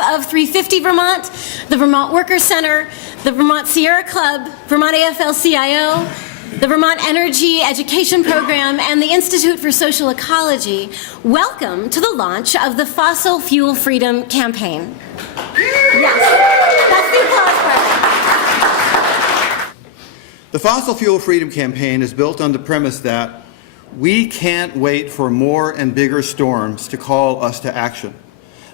of 350 Vermont, the Vermont Workers Center, the Vermont Sierra Club, Vermont AFL-CIO, the Vermont Energy Education Program, and the Institute for Social Ecology, welcome to the launch of the Fossil Fuel Freedom Campaign. Yes, that's the applause part. The Fossil Fuel Freedom Campaign is built on the premise that we can't wait for more and bigger storms to call us to action.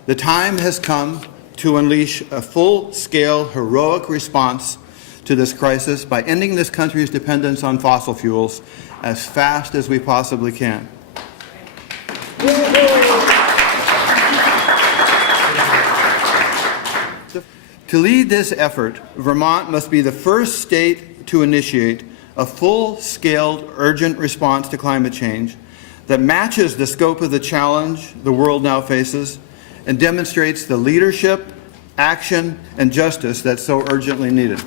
The time has come to unleash a full-scale, heroic response to this crisis by ending this country's dependence on fossil fuels as fast as we possibly can. To lead this effort, Vermont must be the first state to initiate a full-scale, urgent response to climate change that matches the scope of the challenge the world now faces and demonstrates the leadership, action, and justice that's so urgently needed.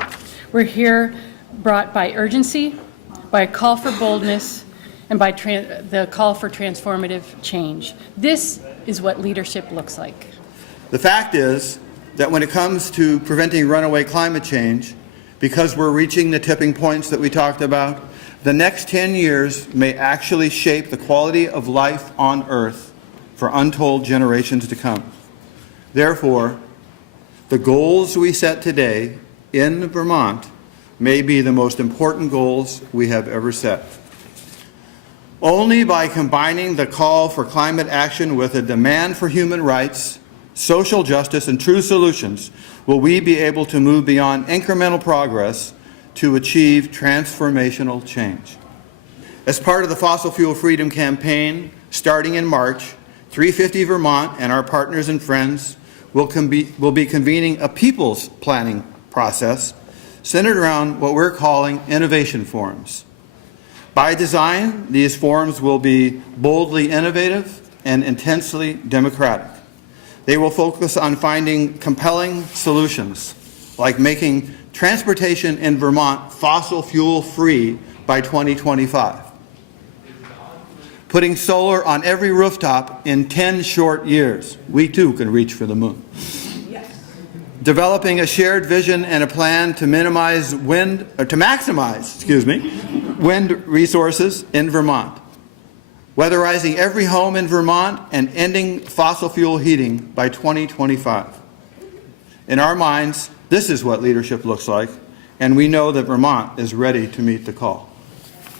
We're here brought by urgency, by a call for boldness, and by the call for transformative change. This is what leadership looks like. The fact is that when it comes to preventing runaway climate change, because we're reaching the tipping points that we talked about, the next 10 years may actually shape the quality of life on Earth for untold generations to come. Therefore, the goals we set today in Vermont may be the most important goals we have ever set. Only by combining the call for climate action with a demand for human rights, social justice, and true solutions will we be able to move beyond incremental progress to achieve transformational change. As part of the Fossil Fuel Freedom Campaign, starting in March, 350 Vermont and our partners and friends will be convening a people's planning process centered around what we're calling innovation forums. By design, these forums will be boldly innovative and intensely democratic. They will focus on finding compelling solutions, like making transportation in Vermont fossil fuel free by 2025, putting solar on every rooftop in 10 short years. We too can reach for the moon. Developing a shared vision and a plan to maximize wind resources in Vermont. Weatherizing every home in Vermont and ending fossil fuel heating by 2025. In our minds, this is what leadership looks like, and we know that Vermont is ready to meet the call.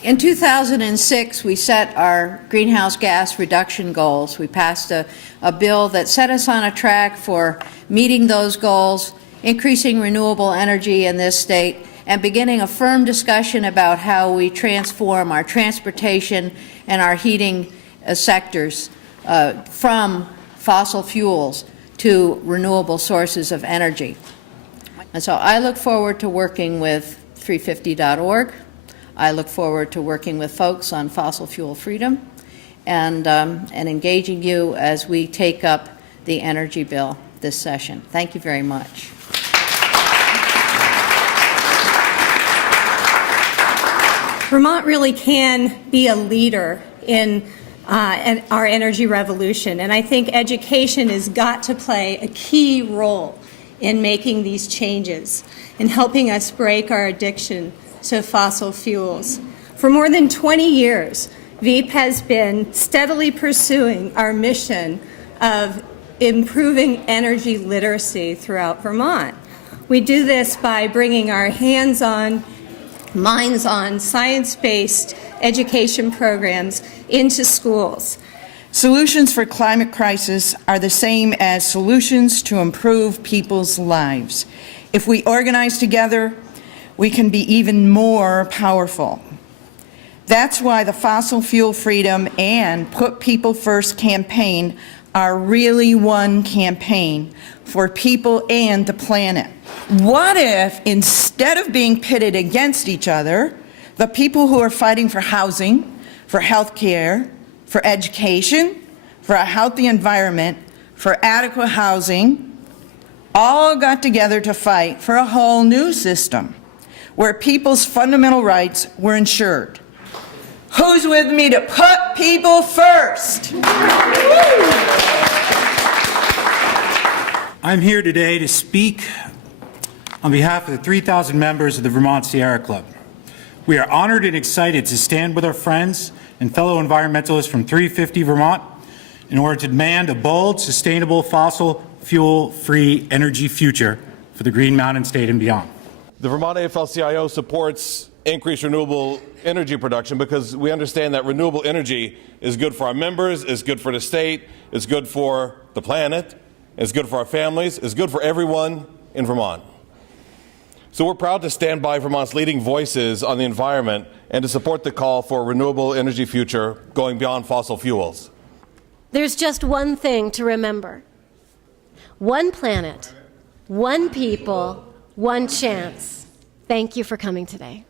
In 2006, we set our greenhouse gas reduction goals. We passed a bill that set us on a track for meeting those goals, increasing renewable energy in this state, and beginning a firm discussion about how we transform our transportation and our heating sectors from fossil fuels to renewable sources of energy. And so I look forward to working with 350.org. I look forward to working with folks on fossil fuel freedom and engaging you as we take up the energy bill this session. Thank you very much. Vermont really can be a leader in our energy revolution, and I think education has got to play a key role in making these changes and helping us break our addiction to fossil fuels. For more than 20 years, VEEP has been steadily pursuing our mission of improving energy literacy throughout Vermont. We do this by bringing our hands-on, minds-on, science-based education programs into schools. Solutions for climate crisis are the same as solutions to improve people's lives. If we organize together, we can be even more powerful. That's why the Fossil Fuel Freedom and Put People First campaign are really one campaign for people and the planet. What if, instead of being pitted against each other, the people who are fighting for housing, for health care, for education, for a healthy environment, for adequate housing, all got together to fight for a whole new system where people's fundamental rights were ensured? Who's with me to put people first? I'm here today to speak on behalf of the 3,000 members of the Vermont Sierra Club. We are honored and excited to stand with our friends and fellow environmentalists from 350 Vermont in order to demand a bold, sustainable, fossil fuel-free energy future for the Green Mountain State and beyond. The Vermont AFL-CIO supports increased renewable energy production because we understand that renewable energy is good for our members, is good for the state, is good for the planet, is good for our families, is good for everyone in Vermont. So we're proud to stand by Vermont's leading voices on the environment and to support the call for a renewable energy future going beyond fossil fuels. There's just one thing to remember. One planet, one people, one chance. Thank you for coming today.